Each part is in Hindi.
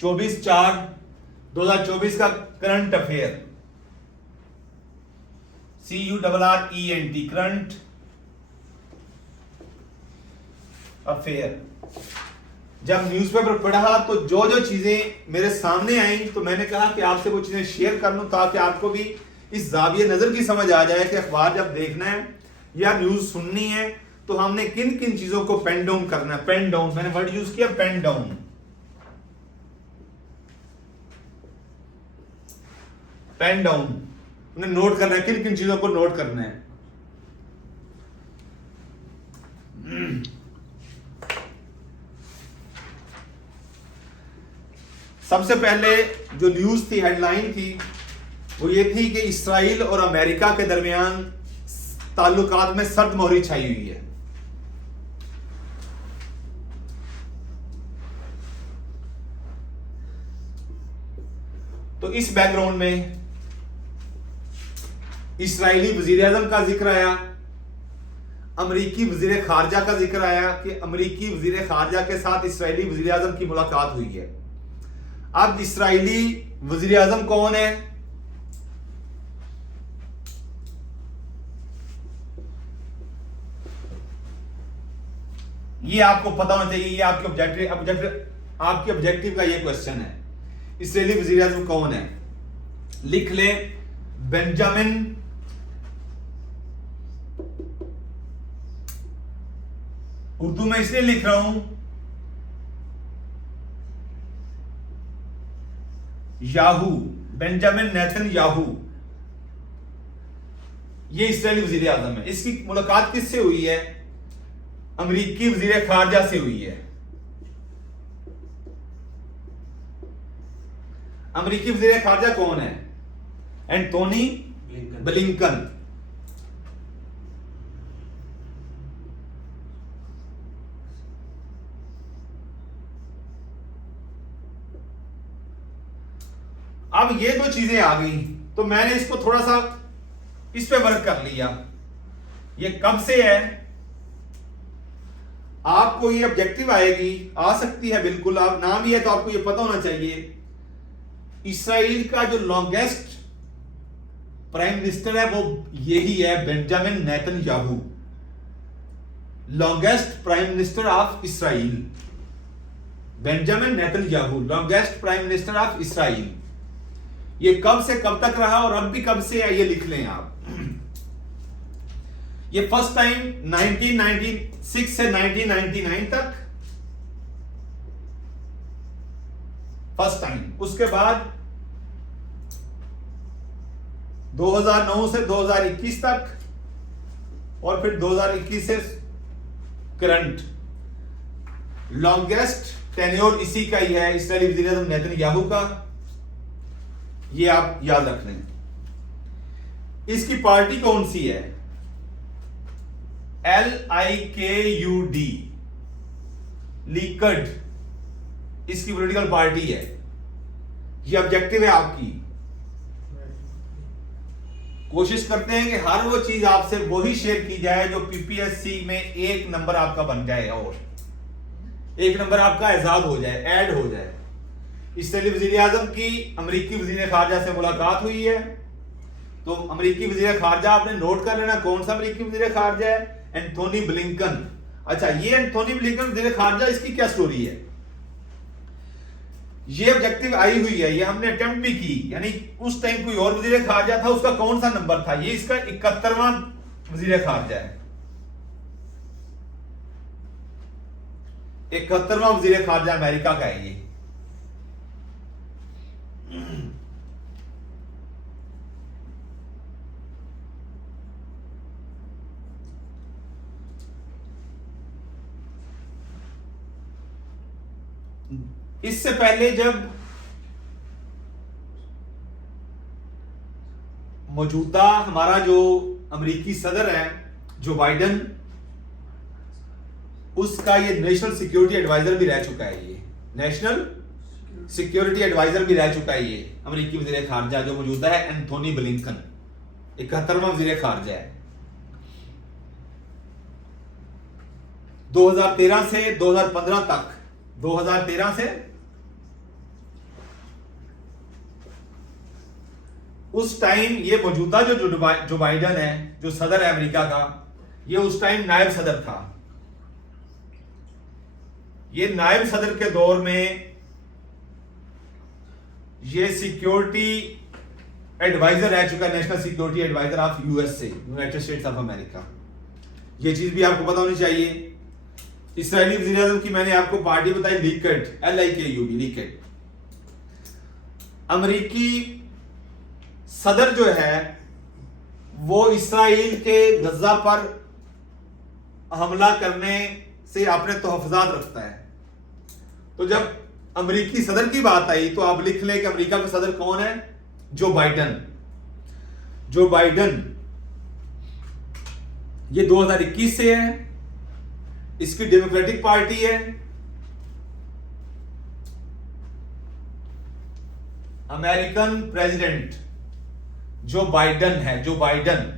24/4/2024 का current affair, CURRENT, current affair. जब न्यूज़पेपर पढ़ा तो जो जो चीजें मेरे सामने आई तो मैंने कहा कि आपसे वो चीजें शेयर कर लूं ताकि आपको भी इस जाविये नजर की समझ आ जाए कि अखबार जब देखना है या न्यूज सुननी है तो हमने किन किन चीजों को पेन डाउन करना है। पेन डाउन, मैंने वर्ड यूज किया पेन डाउन। पेन डाउन, उन्हें नोट करना है, किन किन चीजों को नोट करना है। सबसे पहले जो न्यूज थी, हेडलाइन थी, वो ये थी कि इस्राइल और अमेरिका के दरमियान ताल्लुकात में सर्द मोहरी छाई हुई है। तो इस बैकग्राउंड में इस्राइली वजीर आजम का जिक्र आया, अमरीकी वजीर खारजा का जिक्र आया कि अमरीकी वजीर खारजा के साथ इस्राइली वजीर आजम की मुलाकात हुई है। अब इस्राइली वजीर आजम कौन है? ये आपको पता होना चाहिए, ये आपके ऑब्जेक्टिव का ये क्वेश्चन है। इस्राइली वजीर आजम कौन है? लिख ले, बेंजामिन उर्दू में इसलिए लिख रहा हूं, याहू, बेंजामिन नेतन्याहू, ये इस्राइली वजीर आजम है। इसकी मुलाकात किससे हुई है? अमरीकी वजीर खारजा से हुई है। अमरीकी वजीर खारजा कौन है? Antony Blinken. अब ये दो चीजें आ गई तो मैंने इसको थोड़ा सा इस पे वर्क कर लिया। ये कब से है? आपको ये ऑब्जेक्टिव आएगी, आ सकती है बिल्कुल, आप नाम भी है तो आपको ये पता होना चाहिए। इस्राइल का जो लॉन्गेस्ट प्राइम मिनिस्टर है वो यही है, Benjamin Netanyahu, longest prime minister of Israel. Benjamin Netanyahu, longest prime minister of Israel. ये कब से कब तक रहा और अब भी कब से है ये लिख लें आप। ये फर्स्ट टाइम 1996 से 1999 तक फर्स्ट टाइम, उसके बाद 2009 से 2021 तक और फिर 2021 से करंट। लॉन्गेस्ट टेन्योर इसी का ही है, इस्राइली वज़ीर आज़म नेतन्याहू का। ये आप याद रख लें। इसकी पार्टी कौन सी है? LIKUD, लीकड इसकी पॉलिटिकल पार्टी है। ये ऑब्जेक्टिव है आपकी। कोशिश करते हैं कि हर वो चीज आपसे वही शेयर की जाए जो PPSC में एक नंबर आपका बन जाए और एक नंबर आपका एजाद हो जाए, ऐड हो जाए। इस्राइली वजीर आजम की अमरीकी वजीर खारजा से मुलाकात हुई है तो अमरीकी वजीर खारजा आपने नोट कर लेना। कौन सा अमरीकी वजीर खारजा है? Anthony Blinken. अच्छा, ये एंथोनी ब्लिंकन वजीर खारजा, इसकी क्या स्टोरी है? ये ऑब्जेक्टिव आई हुई है, ये हमने अटेम्प्ट भी की, यानी उस टाइम कोई और वजीर खारजा था, उसका कौन सा नंबर था? ये इसका 71वां वजीर खारजा है। 71वां वजीर खारजा अमेरिका का है ये। इससे पहले जब मौजूदा हमारा जो अमेरिकी सदर है जो बाइडेन, उसका ये नेशनल सिक्योरिटी एडवाइजर भी रह चुका है। ये नेशनल सिक्योरिटी एडवाइजर भी रह चुका है ये अमेरिकी वजीर खारजा जो मौजूदा है, एंथोनी ब्लिंकन। 71वां वजीर खारजा है। 2013 से 2015 तक, 2013 से उस टाइम ये मौजूदा जो बाइडन है, जो सदर है अमेरिका का, ये उस टाइम नायब सदर था। ये नायब सदर के दौर में ये सिक्योरिटी एडवाइजर रह चुका, national security adviser of USA, United States of America. ये चीज भी आपको पता होनी चाहिए। इस्राएली वज़ीर आज़म की मैंने आपको पार्टी बताई, लिकुड, LIKUD, लिकुड। अमेरिकी सदर जो है वो इसराइल के गजा पर हमला करने से अपने तहफ़्फ़ुज़ात रखता है। तो जब अमेरिकी सदर की बात आई तो आप लिख लें कि अमेरिका का सदर कौन है? जो बाइडन। जो बाइडन ये 2021 से है, इसकी डेमोक्रेटिक पार्टी है। अमेरिकन प्रेसिडेंट जो बाइडन है, जो बाइडन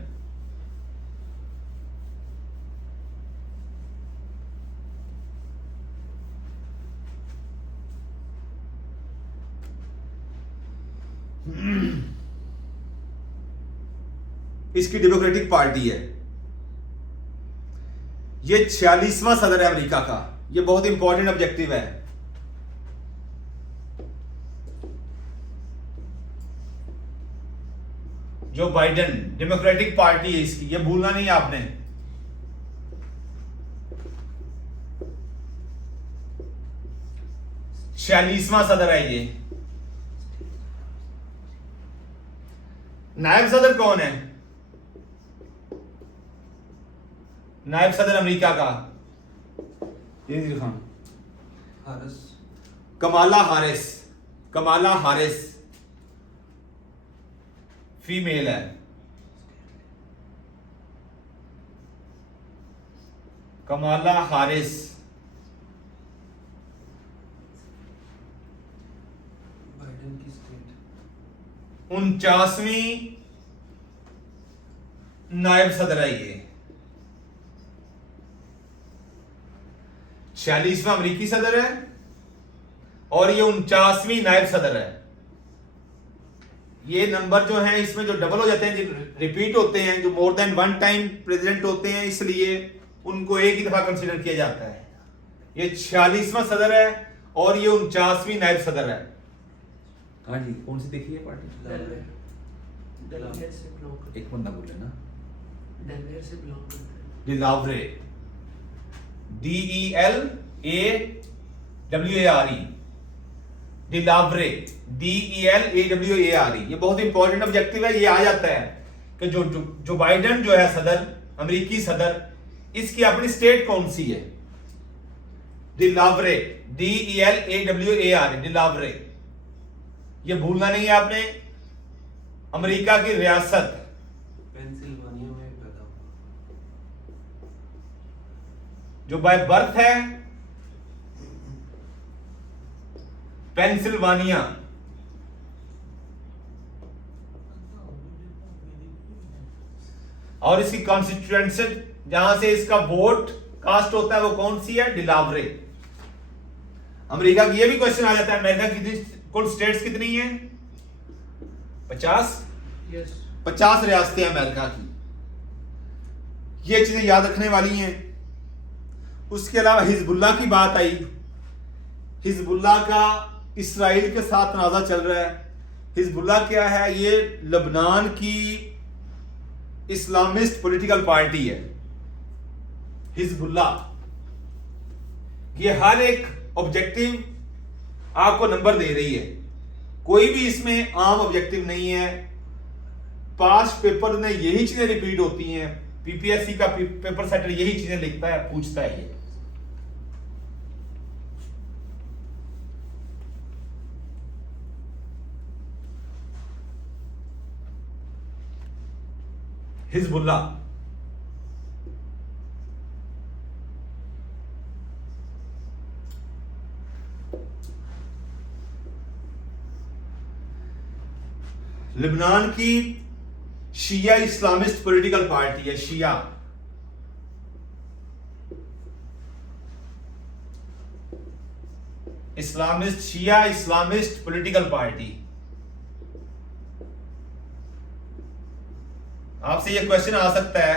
इसकी डेमोक्रेटिक पार्टी है। ये 46वां सदर है अमेरिका का। ये बहुत इंपॉर्टेंट ऑब्जेक्टिव है। जो बाइडन, डेमोक्रेटिक पार्टी है इसकी, ये भूलना नहीं है आपने। छियालीसवां सदर है ये। नायब सदर कौन है? नायब सदर अमेरिका का खान, कमाला हारिस। कमाला हारिस फीमेल है। कमाला हारिस बाइडेन की स्टेट 49वीं नायब सदर है ये। 46वां अमेरिकी सदर है और ये 49वीं नायब सदर है। ये नंबर जो हैं इसमें जो डबल हो जाते हैं, जो रिपीट होते हैं, जो more than one time president होते हैं, इसलिए उनको एक ही दफा कंसीडर किया जाता है। ये 46वां सदर है और ये 49वीं नायब सदर है। हाँ जी, कौन सी देखी है पार्टी? डेलावेयर से बिलोंग करते एक बंदा बोले ना, डेलावेयर से बिलोंग करते हैं। डिलावरे, DELAWARE, डिलावरे, DELAWARE। ये बहुत इंपॉर्टेंट ऑब्जेक्टिव है। ये आ जाता है कि जो बाइडन जो है सदर, अमेरिकी सदर, इसकी अपनी स्टेट कौन सी है? डिलावरे, DELAWARE, डिलावरे। ये भूलना नहीं है आपने। अमेरिका की रियासत पेंसिल्वानिया में पैदा हुआ। जो बाय बर्थ है पेंसिल्वानिया। और इसकी कॉन्स्टिट्यूएंसी जहां से इसका वोट कास्ट होता है वो कौन सी है? डिलावरे। अमेरिका की ये भी क्वेश्चन आ जाता है, अमेरिका की कुल स्टेट्स कितनी है? 50। यस 50 रियासतें अमेरिका की। ये चीजें याद रखने वाली हैं। उसके अलावा हिजबुल्लाह की बात आई। हिजबुल्लाह का इसराइल के साथ तनाज़ा चल रहा है। हिजबुल्लाह क्या है? ये लबनान की इस्लामिस्ट पॉलिटिकल पार्टी है हिजबुल्लाह। ये हर एक ऑब्जेक्टिव आपको नंबर दे रही है। कोई भी इसमें आम ऑब्जेक्टिव नहीं है। पास्ट पेपर में यही चीजें रिपीट होती हैं। पीपीएससी का पेपर सेटर यही चीजें लिखता है, पूछता है ये। हिजबुल्लाह लेबनान की शिया इस्लामिस्ट पॉलिटिकल पार्टी है। शिया इस्लामिस्ट, शिया इस्लामिस्ट पॉलिटिकल पार्टी। आपसे यह क्वेश्चन आ सकता है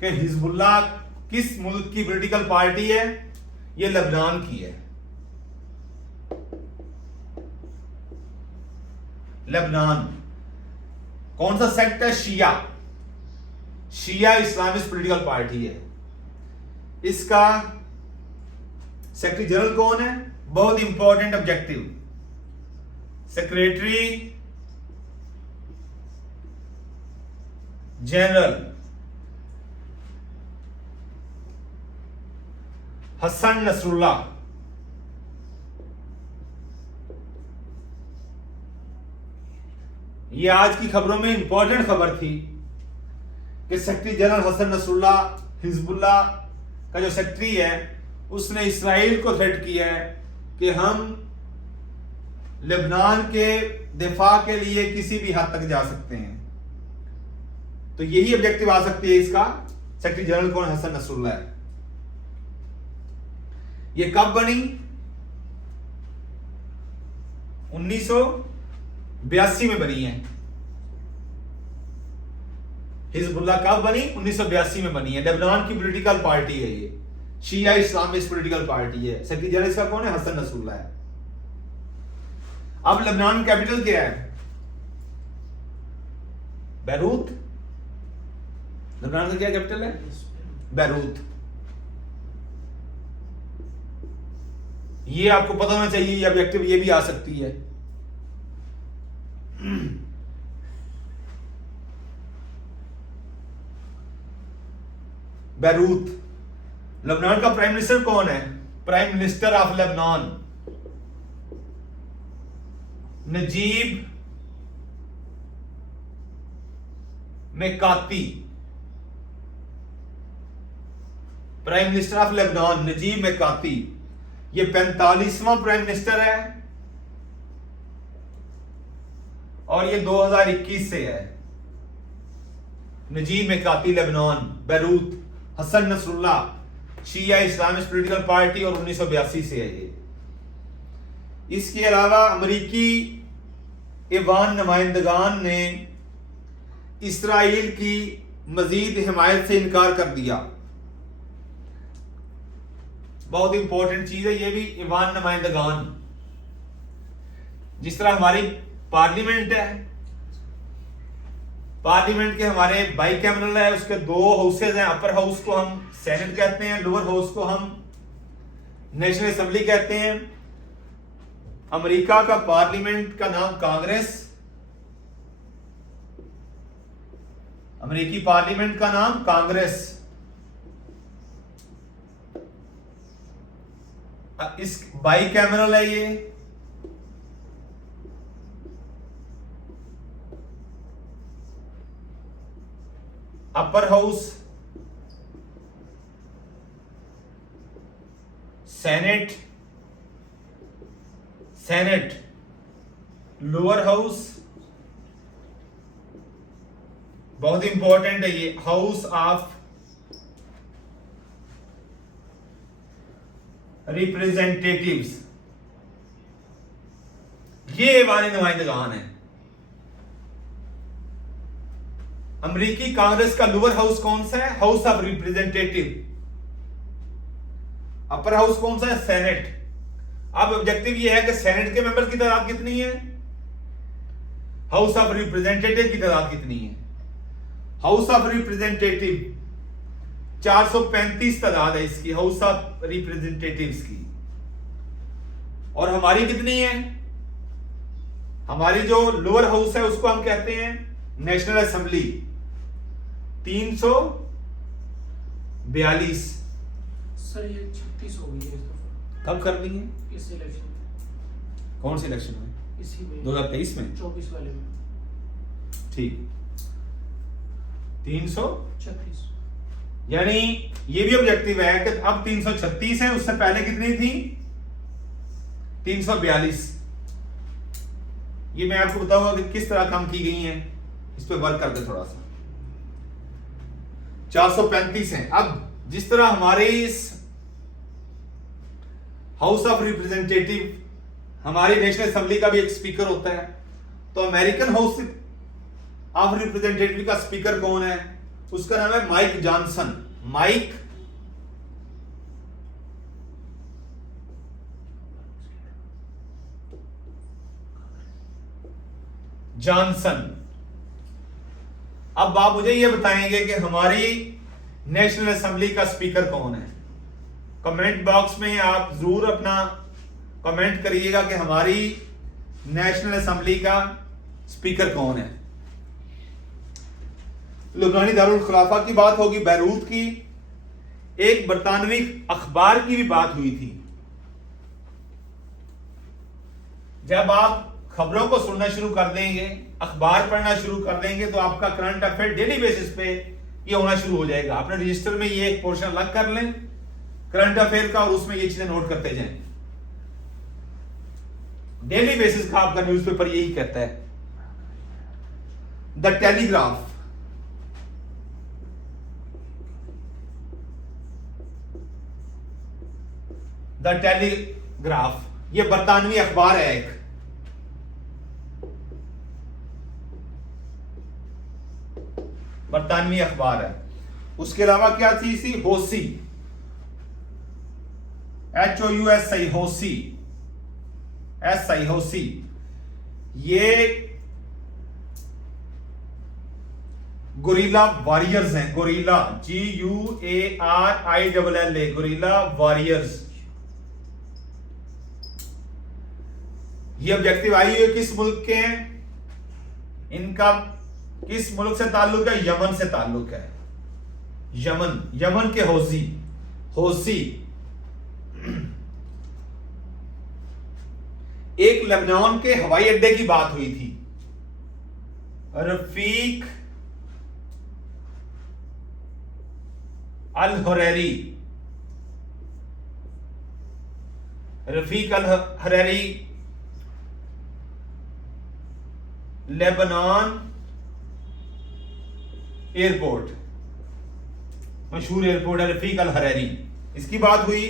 कि हिजबुल्लाह किस मुल्क की पॉलिटिकल पार्टी है? ये लेबनान की है। लेबनान। कौन सा सेक्ट है? Shia. Shia Islamist political party है। इसका सेक्रेटरी जनरल कौन है? बहुत important objective, secretary general Hasan Nasrallah. ये आज की खबरों में इंपॉर्टेंट खबर थी कि secretary general Hasan Nasrallah, Hezbollah का जो सेक्रेटरी है, उसने इस्राइल को थ्रेट किया है कि हम लेबनान के दिफा के लिए किसी भी हद तक जा सकते हैं। तो यही ऑब्जेक्टिव आ सकती है इसका। सेक्रेटरी जनरल कौन? हसन नसरुल्लाह है। ये कब बनी? 1982 में बनी है। हिजबुल्लाह कब बनी? 1982 में बनी है। लेबनान की पॉलिटिकल पार्टी है ये, शिया इस्लामिस्ट पॉलिटिकल पार्टी है। सेक्रेटरी जनरल इसका कौन है? हसन नसरुल्लाह है। अब लेबनान कैपिटल क्या है? बैरूत। लेबनान का क्या कैपिटल है? बैरूत। ये आपको पता होना चाहिए। ये ऑब्जेक्टिव ये भी आ सकती है। बैरूत। लेबनान का प्राइम मिनिस्टर कौन है? Prime minister of Lebanon Najib Mikati. Prime minister of Lebanon Najib Mikati. ये 45वां प्राइम मिनिस्टर है और ये 2021 से है। Najib Mikati, Lebanon, Beirut. Hassan Nasrallah Shia Islamist political party और 1982 से है ये। इसके अलावा अमेरिकी ईवान नुमाइंदगान ने इसराइल की मजीद हिमायत से इनकार कर दिया। बहुत इंपॉर्टेंट चीज है ये भी। ईवान नुमाइंदगान, जिस तरह हमारी पार्लियामेंट है, पार्लियामेंट के हमारे बाइकैमरल है, उसके दो हाउसेज हैं। अपर हाउस को हम सेनेट कहते हैं, लोअर हाउस को हम नेशनल असेंबली कहते हैं। अमेरिका का पार्लियामेंट का नाम कांग्रेस, अमेरिकी पार्लियामेंट का नाम कांग्रेस। इस बाइकैमरल है ये। Upper house senate, senate, lower house, बहुत इंपॉर्टेंट है ये, हाउस ऑफ रिप्रेजेंटेटिव्स। ये ईवान नुमाइंदगान है। अमेरिकी कांग्रेस का लोअर हाउस कौन सा है? House of representative. Upper house कौन सा है? सेनेट। अब ऑब्जेक्टिव ये है कि सेनेट के मेंबर की तादाद कितनी है, हाउस ऑफ रिप्रेजेंटेटिव की तादाद कितनी है। हाउस ऑफ रिप्रेजेंटेटिव 435 तादाद है इसकी, हाउस ऑफ रिप्रेजेंटेटिव्स की। और हमारी कितनी है? हमारी जो लोअर हाउस है उसको हम कहते हैं नेशनल असेंबली, 342। सर ये 36 हो गई है इस दफा। कब कर दी है? इस इलेक्शन में। कौन से इलेक्शन में? इसी में 2023 में। 24 वाले में। ठीक, 336। 36। यानी ये भी ऑब्जेक्टिव है कि अब 336 है, उससे पहले कितनी थी? 342। ये मैं आपको बताऊंगा कि किस तरह कम की गई हैं, इस पे वर्क करते थोड़ा सा। 435 है। अब जिस तरह हमारे इस हाउस ऑफ रिप्रेजेंटेटिव, हमारी नेशनल असेंबली का भी एक स्पीकर होता है, तो अमेरिकन हाउस ऑफ रिप्रेजेंटेटिव का स्पीकर कौन है? उसका नाम है माइक जॉनसन। Mike Johnson. अब आप मुझे यह बताएंगे कि हमारी नेशनल असेंबली का स्पीकर कौन है। कमेंट बॉक्स में आप जरूर अपना कमेंट करिएगा कि हमारी नेशनल असेंबली का स्पीकर कौन है। लुबनानी दारुल खुलाफा की बात होगी, बैरूत की। एक बरतानवी अखबार की भी बात हुई थी। जब आप खबरों को सुनना शुरू कर देंगे, अखबार पढ़ना शुरू कर देंगे, तो आपका करंट अफेयर डेली बेसिस पे ये होना शुरू हो जाएगा। अपने रजिस्टर में ये एक पोर्शन अलग कर लें करंट अफेयर का, और उसमें ये चीजें नोट करते जाएं। डेली बेसिस का आपका न्यूज़पेपर यही कहता है। द टेलीग्राफ, द टेलीग्राफ ये बरतानवी अखबार है, एक बरतानवी अखबार है। उसके अलावा क्या थी इसी? होसी, HOUSI, होसी, SI, होसी। ये गोरिल्ला वॉरियर्स हैं। Gorilla, GUARILLA, gorilla warriors. ये ऑब्जेक्टिव आई हुई किस मुल्क के हैं? इनका किस मुल्क से ताल्लुक है? यमन से ताल्लुक है। यमन, यमन के होसी। होसी एक लेबनान के हवाई अड्डे की बात हुई थी। रफीक अल हुरैरी, रफीक अल हुरैरी लेबनान एयरपोर्ट, मशहूर एयरपोर्ट है रफीक अल हुरैरी, इसकी बात हुई।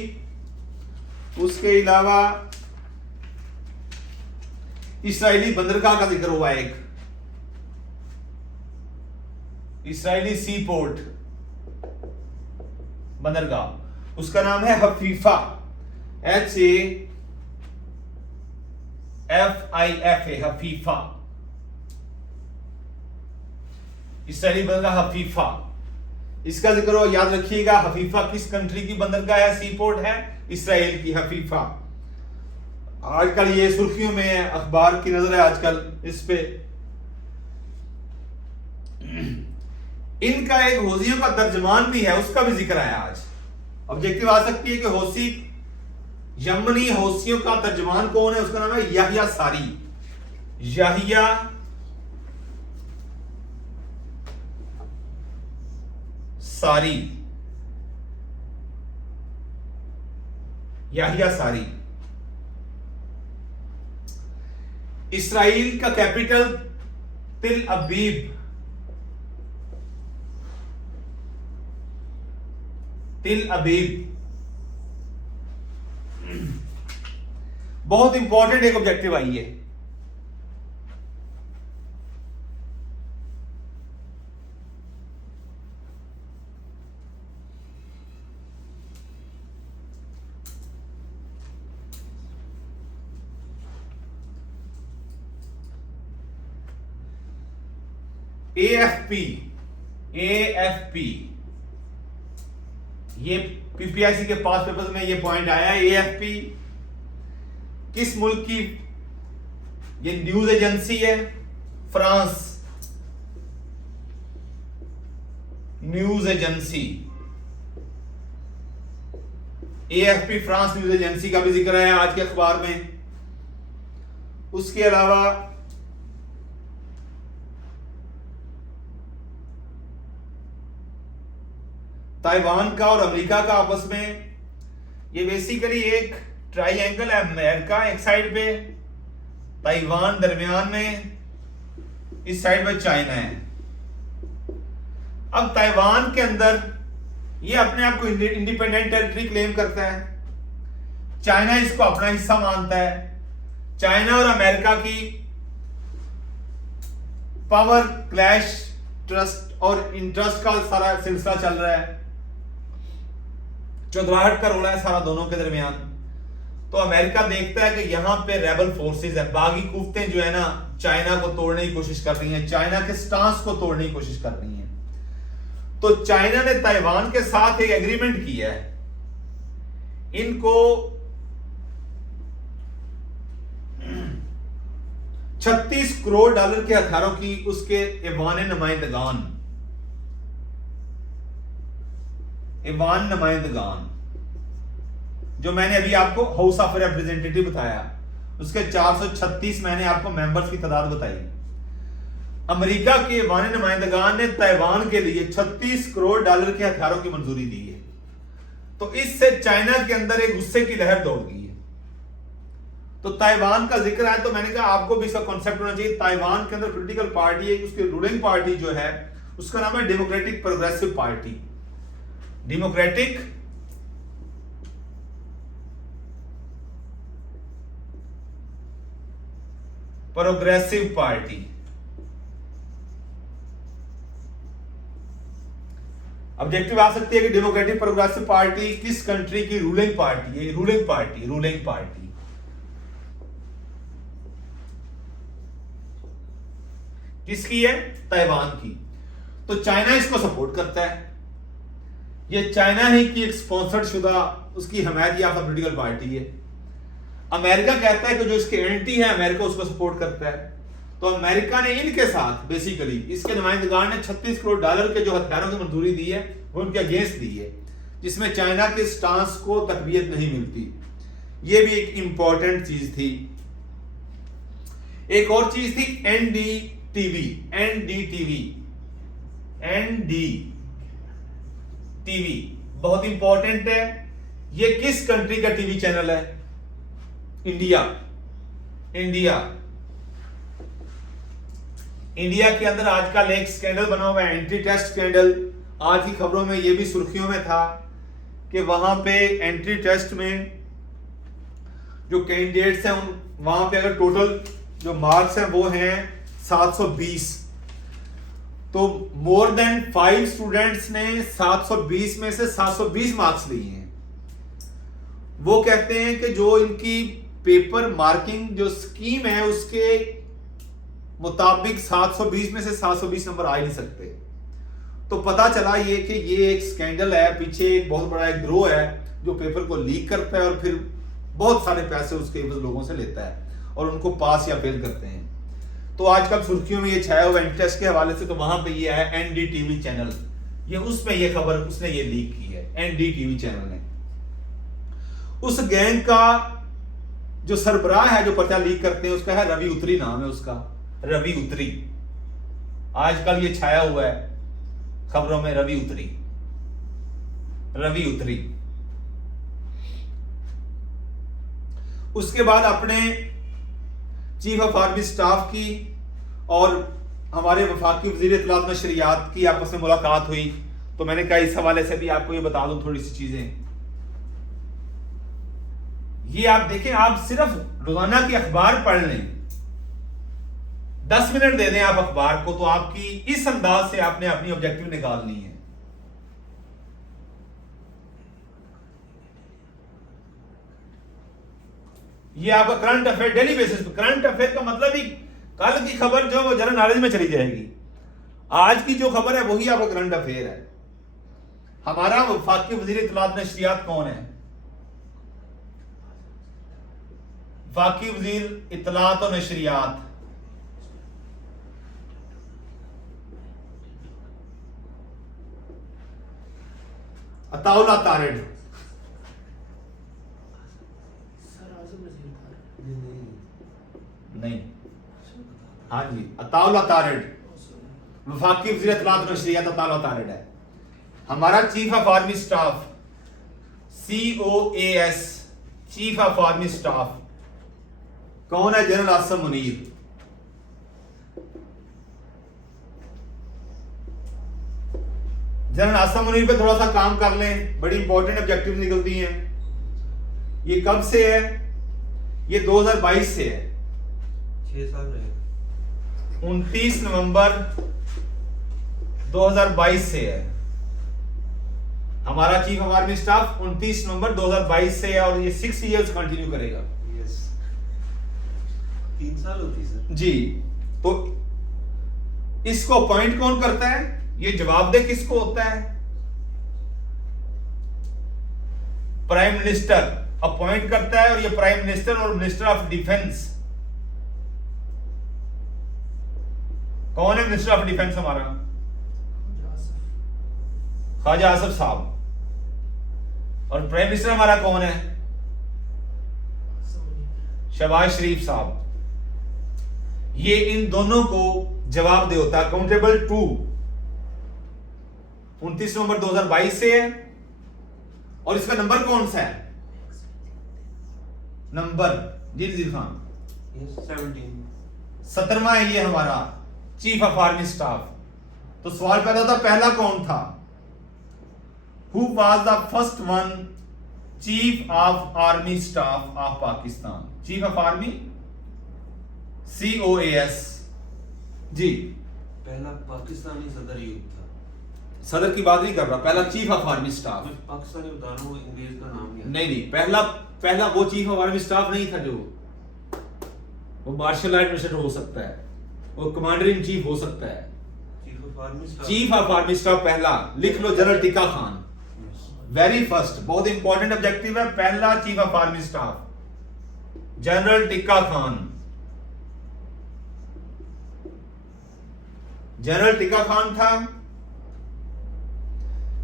उसके अलावा इस्राएली बंदरगाह का जिक्र हुआ, एक इस्राएली सी पोर्ट बंदरगाह, उसका नाम है हफीफा, HAFIFA, हफीफा। इस्राएली बंदरगाह हफीफा, इसका जिक्र हो, याद रखिएगा। हफीफा किस कंट्री की बंदरगाह है? सी पोर्ट है इस्राएल की, हफीफा। आजकल ये सुर्खियों में है, अखबार की नजर है आजकल इस पे। इनका एक होसियों का तर्जमान भी है, उसका भी जिक्र है आज। ऑब्जेक्टिव आ सकती है कि होसी, यमनी होसियों का तर्जमान कौन है? उसका नाम है याहिया सारी। याहिया सारी, याहिया सारी। इस्राइल का कैपिटल तिल अबीब, तिल अबीब। बहुत इंपॉर्टेंट एक ऑब्जेक्टिव आई है। AFP, ये PPIC के पास पेपर में ये पॉइंट आया है। AFP किस मुल्क की ये न्यूज एजेंसी है? France, news agency. AFP France news agency का भी जिक्र है आज के अखबार में। उसके अलावा ताइवान का और अमेरिका का आपस में ये बेसिकली एक ट्राइएंगल है। अमेरिका एक साइड पे, ताइवान दरमियान में, इस साइड में चाइना है। अब ताइवान के अंदर ये अपने आप को इंडिपेंडेंट टेरिटरी क्लेम करता है, चाइना इसको अपना हिस्सा मानता है। चाइना और अमेरिका की पावर क्लैश, ट्रस्ट और इंटरेस्ट का सारा सिलसिला चल रहा है, चौधराहट का रोला है सारा दोनों के दरमियान। तो अमेरिका देखता है कि यहां पे रेबल फोर्सेस है, बागी कुफ्तें जो है ना चाइना को तोड़ने की कोशिश कर रही हैं, चाइना के स्टांस को तोड़ने की कोशिश कर रही हैं। तो चाइना ने ताइवान के साथ एक एग्रीमेंट किया है, इनको 36 करोड़ डॉलर के हथियारों की उसके ईवान नुमाइंदगान जो मैंने अभी आपको हाउस ऑफ रिप्रेजेंटेटिव बताया, उसके 436 मैंने आपको मेंबर्स की तादाद बताई। अमेरिका के ईवान नुमाइंदगान ने ताइवान के लिए 36 करोड़ डॉलर के हथियारों की मंजूरी दी है। तो इससे चाइना के अंदर एक गुस्से की लहर दौड़ गई है। तो ताइवान का जिक्र है तो मैंने कहा आपको भी इसका कॉन्सेप्ट होना चाहिए। ताइवान के अंदर पॉलिटिकल पार्टी है, उसकी रूलिंग पार्टी जो है उसका नाम है democratic progressive party, democratic progressive party. Objective आ सकती है कि डेमोक्रेटिक प्रोग्रेसिव पार्टी किस कंट्री की रूलिंग पार्टी है? रूलिंग पार्टी किसकी है? ताइवान की। तो चाइना इसको सपोर्ट करता है, ये चाइना ही की एक स्पॉन्सर्ड शुदा उसकी हमायत याफ्ता पॉलिटिकल पार्टी है। अमेरिका कहता है कि जो इसके एंटी है अमेरिका उसको सपोर्ट करता है। तो अमेरिका ने इनके साथ बेसिकली इसके नुमाइंदगान ने 36 करोड़ डॉलर के जो हथियारों की मंजूरी दी है वो उनके अगेंस्ट दी है, जिसमें चाइना के स्टांस को तकबीयत नहीं मिलती। ये भी एक इंपॉर्टेंट चीज थी। एक और चीज थी एनडीटीवी। बहुत इंपॉर्टेंट है। ये किस कंट्री का टीवी चैनल है? इंडिया के अंदर आजकल एक स्कैंडल बना हुआ है, एंट्री टेस्ट स्कैंडल। आज की खबरों में यह भी सुर्खियों में था कि वहां पे एंट्री टेस्ट में जो कैंडिडेट्स हैं वहां पे अगर टोटल जो मार्क्स हैं वो हैं 720, तो मोर देन 5 स्टूडेंट्स ने 720 में से 720 मार्क्स लिए हैं। वो कहते हैं कि जो इनकी पेपर मार्किंग जो स्कीम है उसके मुताबिक 720 में से 720 नंबर आ ही नहीं सकते। तो पता चला ये कि ये एक स्कैंडल है, पीछे एक बहुत बड़ा एक गिरोह है जो पेपर को लीक करता है और फिर बहुत सारे पैसे उसके लोगों से लेता है और उनको पास या फेल करते हैं। तो आजकल सुर्खियों में ये छाया हुआ टेस्ट के हवाले से, तो वहां पे ये है एनडीटीवी चैनल, ये उसमें ये खबर उसने ये लीक की है, एनडीटीवी चैनल ने। उस गैंग का जो सरबराह है जो पर्चा लीक करते हैं उसका है रवि उत्तरी, नाम है उसका रवि उत्तरी। आजकल ये छाया हुआ है खबरों में रवि उत्तरी। उसके बाद अपने चीफ ऑफ आर्मी स्टाफ की और हमारे वफाकी वजीर इत्तलात नशरियात की आपस में मुलाकात हुई। तो मैंने कहा इस हवाले से भी आपको ये बता दूं थोड़ी सी चीजें। ये आप देखें, आप सिर्फ रोजाना के अखबार पढ़ लें, 10 मिनट दे दें आप अखबार को, तो आपकी इस अंदाज से आपने अपनी ऑब्जेक्टिव निकालनी है। ये आपका करंट अफेयर डेली बेसिस पे। करंट अफेयर का मतलब ही कल की खबर जो वो जनरल नॉलेज में चली जाएगी, आज की जो खबर है वही आपका करंट अफेयर है। हमारा वफाकी वजीर इत्तलात नशरियात कौन है? वफाकी वजीर इत्तलात और नशरियात अताउल्लाह तारिड। नहीं, हाँ जी, अताउल्लाह तारिड वफाकी वज़ीर इत्तलात नशरियात अताउल्लाह तारिड है। हमारा chief of army staff COAS, chief of army staff कौन है? जनरल आसिम मुनीर। जनरल आसिम मुनीर पे थोड़ा सा काम कर लें, बड़ी इंपॉर्टेंट ऑब्जेक्टिव निकलती हैं। ये कब से है? ये 2022 से है। 6 साल रहे। 29 नवंबर 2022 से है। हमारा चीफ ऑफ आर्मी स्टाफ 29 नवंबर 2022 से है और ये 6 इयर्स कंटिन्यू करेगा। यस 3 साल होती सर जी। तो इसको अपॉइंट कौन करता है? ये जवाबदेह किसको होता है? प्राइम मिनिस्टर अपॉइंट करता है और ये प्राइम मिनिस्टर और मिनिस्टर ऑफ डिफेंस। कौन है मिनिस्टर ऑफ डिफेंस हमारा? ख्वाजा आसिफ साहब। और प्राइम मिनिस्टर हमारा कौन है? शहबाज शरीफ साहब। ये इन दोनों को जवाब दे होता है, अकाउंटेबल टू। 29 नवंबर 2022 से है और इसका नंबर कौन सा है? नंबर जी नजीर खान 17वां है ये हमारा चीफ ऑफ आर्मी स्टाफ। तो सवाल पैदा होता, पहला कौन था? Who was the first one chief of army staff of Pakistan? Chief of army COAS जी। पहला पाकिस्तानी सदर युद्ध था। सदर की बात नहीं कर रहा, पहला चीफ ऑफ आर्मी स्टाफ। मैं पाकिस्तानी बता रहा हूँ, इंग्लिश का नाम क्या? नहीं, पहला वो चीफ ऑफ आर्मी स्टाफ नहीं था। जो वो मार्शल आर्ट मिनिस्टर हो सकता है, वो कमांडर इन चीफ हो सकता है। Chief of army staff. Chief of army staff पहला लिख लो, general Tikka Khan. Very first, बहुत इंपॉर्टेंट ऑब्जेक्टिव है। पहला chief of army staff general Tikka Khan. General Tikka Khan था।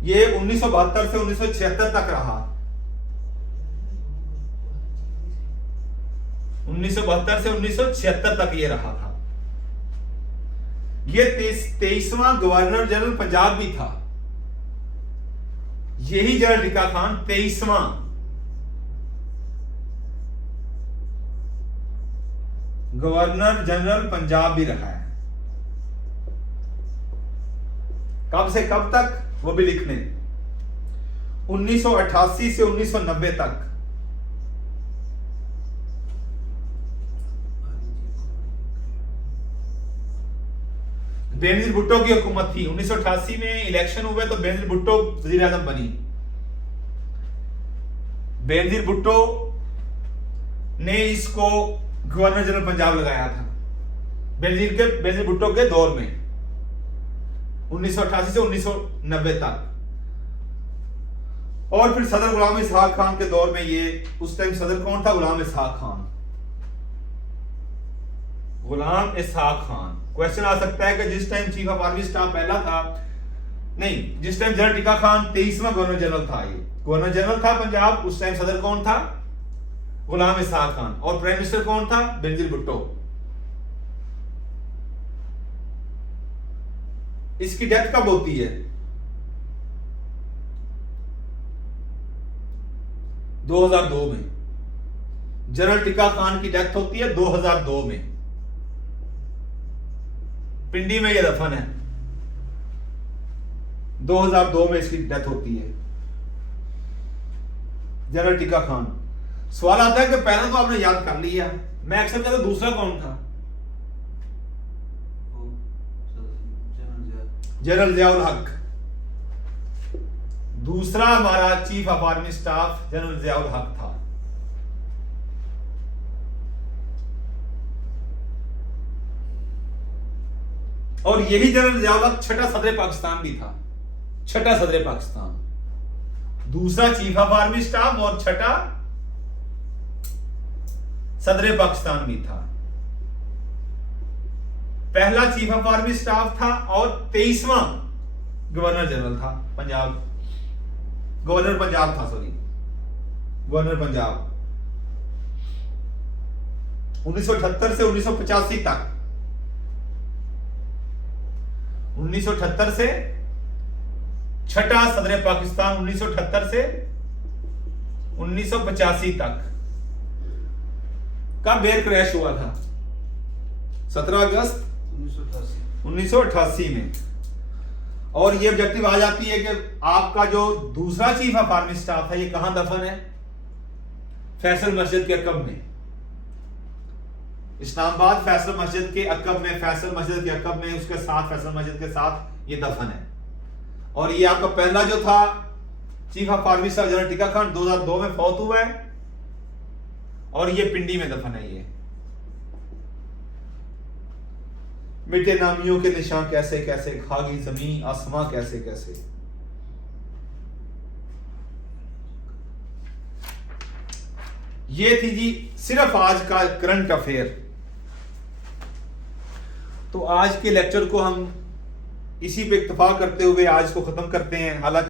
ये 1972 से 1976 तक रहा। 1972 से 1976 तक ये रहा था। ये 23वां गवर्नर जनरल पंजाब भी था। यही जनरल टिक्का खान 23वां गवर्नर जनरल पंजाब भी रहा है। कब से कब तक वो भी लिखने, 1988 से 1990 तक। बेनजीर भुट्टो की हुकूमत थी। 1988 में इलेक्शन हुए तो बेनजीर भुट्टो वजीर आजम बनी। बेनजीर भुट्टो ने इसको गवर्नर जनरल पंजाब लगाया था बेनजीर भुट्टो के दौर में, 1988 से 1990 तक। और फिर सदर गुलाम इसहाक खान के दौर में, ये उस टाइम सदर कौन था? गुलाम इसहाक खान। गुलाम इसहाक खान। क्वेश्चन आ सकता है कि जिस time chief of army staff पहला था, नहीं, जिस टाइम जनरल टिक्का खान 23वां गवर्नर जनरल था, ये गवर्नर जनरल था पंजाब, उस टाइम सदर कौन था? गुलाम इसहाक खान। और प्राइम मिनिस्टर कौन था? बेनजीर भुट्टो। इसकी डेथ कब होती है? 2002 में। जनरल टिक्का खान की डेथ होती है 2002 में। पिंडी में यह दफन है। 2002 में इसकी डेथ होती है, जनरल टिक्का खान। सवाल आता है कि पहला तो आपने याद कर लिया, मैं एक्सेप्ट करता, दूसरा कौन था? जनरल जियाउल हक। दूसरा हमारा chief of army staff general Ziaul हक था। और यही जनरल जियाउल हक छठा सदर पाकिस्तान भी था। छठा सदर पाकिस्तान, दूसरा चीफ ऑफ आर्मी स्टाफ और छठा सदर पाकिस्तान भी था। पहला चीफ ऑफ आर्मी स्टाफ था और 23वां गवर्नर जनरल था पंजाब। गवर्नर पंजाब था, सॉरी, गवर्नर पंजाब। 1978 से 1985 तक। 1978 से छठा सदर पाकिस्तान, 1978 से 1985 तक। कब एयर क्रैश हुआ था? 17 अगस्त 1988 में। और ये ऑब्जेक्टिव आ जाती है कि आपका जो दूसरा चीफ ऑफ आर्मी स्टाफ है, ये कहां दफन है? फैसल मस्जिद के कब में। इस्लामाबाद फैसल मस्जिद के अकब में, फैसल मस्जिद के अकब में, उसके साथ फैसल मस्जिद के साथ ये दफन है। और ये आपका पहला जो था चीफ ऑफ आर्मी साहब जनरल टिक्का खान 2002 में फौत हुआ है, और ये पिंडी में दफन है। ये मिटे नामियों के निशान कैसे कैसे, खागी जमीन आसमां कैसे कैसे। ये थी जी सिर्फ आज का करंट अफेयर। तो आज के लेक्चर को हम इसी पे इत्तेफाक करते हुए आज को खत्म करते हैं। हालांकि